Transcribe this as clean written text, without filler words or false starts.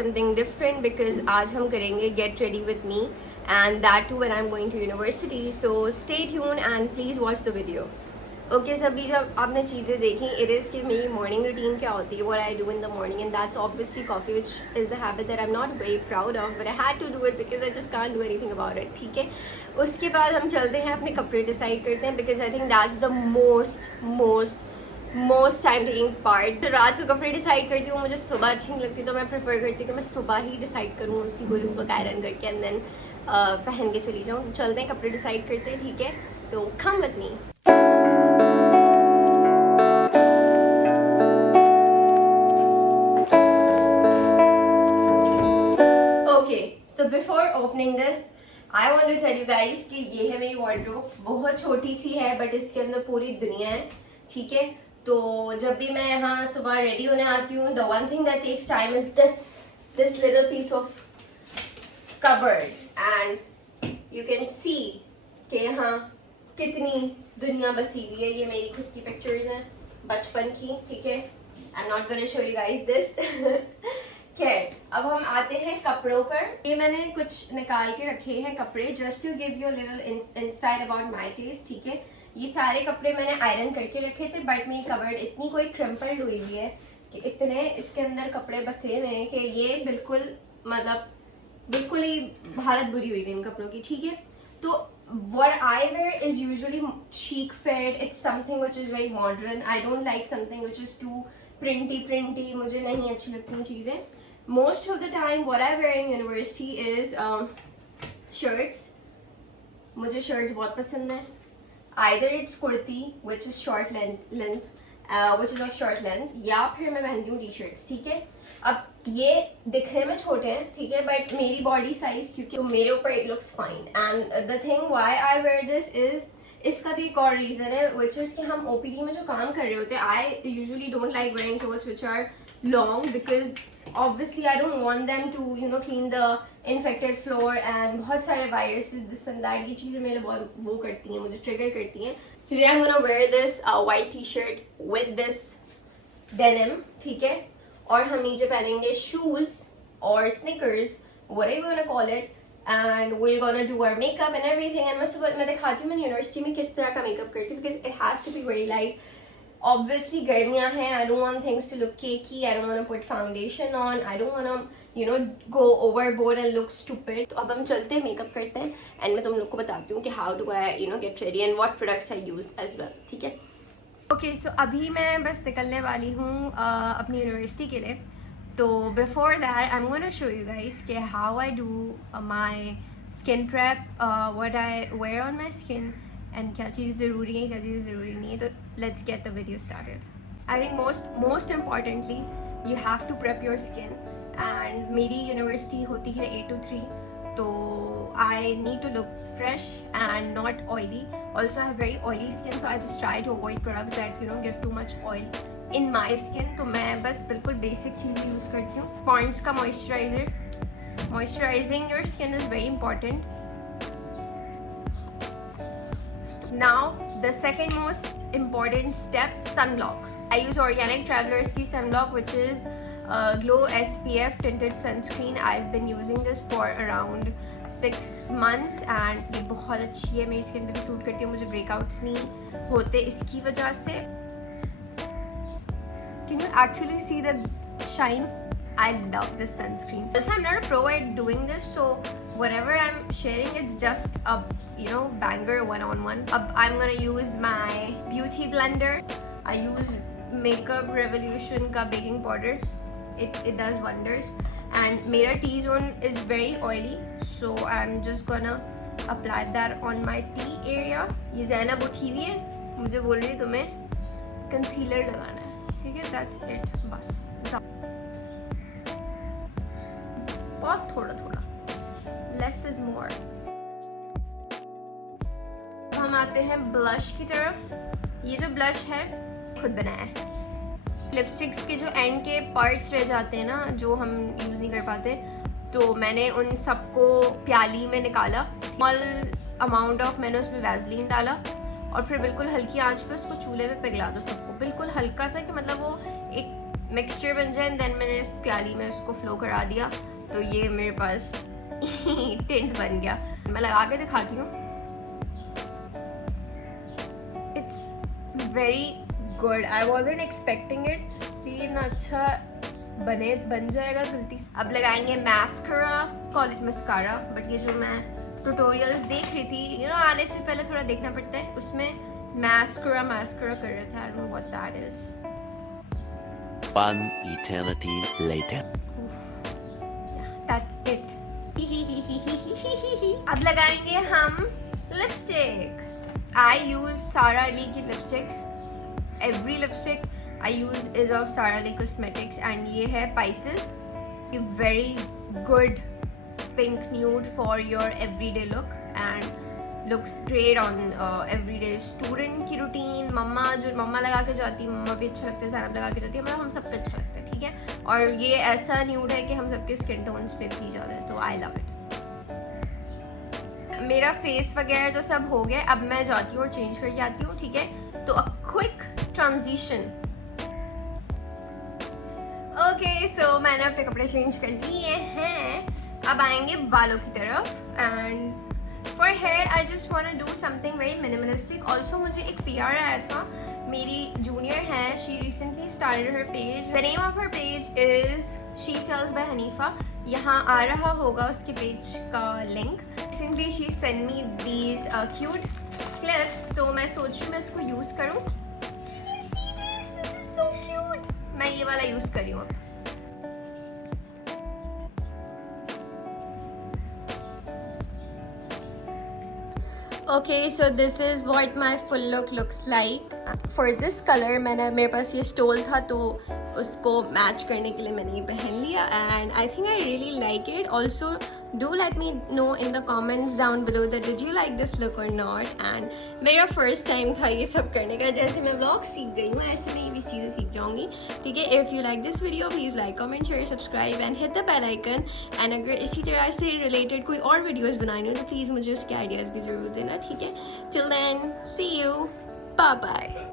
something different because आज हम करेंगे get ready with me and that too when I'm going to university. So stay tuned and please watch the video. Okay सभी जब आपने चीज़ें देखी इट इज़ कि मेरी मॉर्निंग रूटीन क्या होती है, what I do in the morning, and that's obviously coffee which is the habit that I am not very proud of but I had to do it because I just can't do anything about it. ठीक है, उसके बाद हम चलते हैं अपने कपड़े decide करते हैं because I think that's the most time taking part. रात को कपड़े डिसाइड करती हूँ, मुझे सुबह अच्छी नहीं लगती तो मैं प्रेफर करती हूँ कि मैं सुबह ही डिसाइड करूँ उसी को उस वक्त आयरन करके एंड देन पहन के चली जाऊँ. चलते हैं कपड़े डिसाइड करते हैं. ठीक है, तो come with me. So before opening this, I want to tell you guys कि ये है मेरी wardrobe. बहुत छोटी सी है बट इसके अंदर पूरी दुनिया है. ठीक है, तो जब भी मैं यहाँ सुबह रेडी होने आती हूँ, the one thing that takes time is this little piece of cupboard and you can see कि यहाँ कितनी दुनिया बसी हुई है. ये मेरी खुद की पिक्चर्स हैं बचपन की. ठीक है, I'm not gonna show you guys this. खैर, अब हम आते हैं कपड़ों पर. ये मैंने कुछ निकाल के रखे हैं कपड़े just to give you little insight about my taste. ठीक है, ये सारे कपड़े मैंने आयरन करके रखे थे बट मेरी कवर्ड इतनी कोई क्रम्पल्ड हुई हुई है कि इतने इसके अंदर कपड़े बसे हुए हैं कि ये बिल्कुल ही हालत बुरी हुई है इन कपड़ों की. ठीक है, तो what I wear is usually chic fit. It's something which is very modern. I don't like something which is too printy. मुझे नहीं अच्छी लगती चीजें. Most of the time what I wear in university is shirts. मुझे shirts बहुत पसंद है. Either it's kurti which is short length which is of short length, या फिर मैं पहनती हूँ t-shirts. ठीक है, अब ये दिखने में छोटे हैं ठीक है बट मेरी बॉडी साइज क्योंकि तो मेरे ऊपर it looks fine. And the thing why I wear this is इसका भी एक और रीजन है which is कि हम OPD में जो काम कर रहे होते हैं I usually don't like wearing clothes which are long because obviously I don't want them to clean the infected floor and बहुत सारे viruses this and that. ये चीज़ें मेरे बहुत वो करती हैं, मुझे ट्रिगर करती हैं. Today I'm gonna wear this white t-shirt with this denim. ठीक है, और हम नीचे पहनेंगे shoes or sneakers whatever you wanna call it and we're gonna do our makeup and everything. And मैं दिखाती हूँ मैं यूनिवर्सिटी में किस तरह का मेकअप करती हूँ because it has to be very light. Obviously गर्मियाँ हैं, I don't want things to look cakey, I don't want to put foundation on, I don't want to go overboard and look stupid. तो अब हम चलते हैं makeup करते हैं and मैं तुम लोग को बताती हूँ कि how do I get ready and what products I use as well. ठीक है, okay, so अभी मैं बस निकलने वाली हूँ अपनी यूनिवर्सिटी के लिए. तो before that I'm going to show you guys कि how I do my skin prep, what I wear on my skin and क्या चीज़ ज़रूरी है क्या चीज़ ज़रूरी नहीं है. तो let's get the video started. I think most importantly you have to prep your skin and मेरी यूनिवर्सिटी होती है 8 to 3 तो I need to look fresh and not oily. Also I have very oily skin so I just try to avoid products that give too much oil in my skin. तो मैं बस बिल्कुल basic चीज़ use करती हूँ. Pond's का moisturizer. Moisturizing your skin is very important. Now the second most important step, sunblock. I use Organic Travelers की sunblock which is Glow SPF tinted sunscreen. I've been using this for around 6 months and ये बहुत अच्छी है, मेरी skin पे भी suit करती है, मुझे breakouts नहीं होते इसकी वजह से. Can you actually see the shine? I love this sunscreen. Also I'm not a pro at doing this so whatever I'm sharing it's just a banger one-on-one. I'm gonna use my beauty blender. I use Makeup Revolution का baking powder. It does wonders. And मेरा T-zone is very oily, so I'm just gonna apply that on my T area. ये ज़ैनब उठी हुई है, मुझे बोल रही है तुम्हें concealer लगाना है. ठीक है, that's it. बस बहुत थोड़ा less is more. हम आते हैं ब्लश की तरफ. ये जो ब्लश है खुद बनाया है. लिपस्टिक्स के जो एंड के पार्ट्स रह जाते हैं ना जो हम यूज़ नहीं कर पाते तो मैंने उन सबको प्याली में निकाला. स्मॉल अमाउंट ऑफ मैंने उसमें वैसलीन डाला और फिर बिल्कुल हल्की आंच पे उसको चूल्हे पे पिघला दो सबको. बिल्कुल हल्का सा कि मतलब वो एक मिक्सचर बन जाए देन मैंने इस प्याली में उसको फ्लो करा दिया, तो ये मेरे पास टिंट बन गया। मैं लगा के दिखाती हूँ। It's very good, I wasn't expecting it कि इतना अच्छा बन जाएगा गलती से। अब लगाएंगे मैस्कारा, कॉल इट मस्कारा, बट ये जो मैं ट्यूटोरियल्स देख रही थी आने से पहले थोड़ा देखना पड़ता है, उसमें मैस्कारा कर रहे थे। I don't know what that is. One eternity later. That's it. अब लगाएंगे हम lipstick. I use Sara Lee की lipsticks. Every lipstick I use is of Sara Lee Cosmetics and ये है Pisces। Very good pink nude for your everyday look and looks great on everyday student की routine. मम्मा लगा के जाती है, मम्मा भी अच्छा लगता है, ज़ैनब लगा के जाती है, मतलब हम सब पे अच्छा लगता है, ठीक है। और ये ऐसा न्यूड है कि हम सबके स्किन टोन्स पे भी जाता है, तो आई लव इट। मेरा फेस वगैरह तो सब हो गया, अब मैं जाती हूँ और चेंज करके आती हूँ, ठीक है। तो अ क्विक ट्रांजिशन। ओके, सो मैंने अपने कपड़े चेंज कर लिए हैं, अब आएंगे बालों की तरफ। And for hair I just want to do something very minimalistic. Also मुझे एक PR आया था, मेरी जूनियर है, she recently started her page. The name of her page is she sells by Hanifa. यहाँ आ रहा होगा उसके पेज का link. Recently she send me these cute clips, तो मैं सोच रही हूँ मैं इसको यूज़ करूँ। See this? This is so cute. मैं ये वाला यूज़ कर रही हूँ अब। Okay, so this is what my full look looks like. For this color मेरे पास ये स्टोल था, तो उसको मैच करने के लिए मैंने ये पहन लिया and I think I really like it. Also, do let me know in the comments down below that did you like this look or not. And मेरा first time था ये सब करने का। जैसे मैं vlog सीख गई हूँ, ऐसे मैं ये भी चीज़ें सीख जाऊँगी, ठीक है। If you like this video, please like, comment, share, subscribe and hit the bell icon. And अगर इसी तरह से related कोई और videos बनानी हो तो please मुझे उसके ideas भी ज़रूर देना, ठीक है। Till then, see you. Bye bye.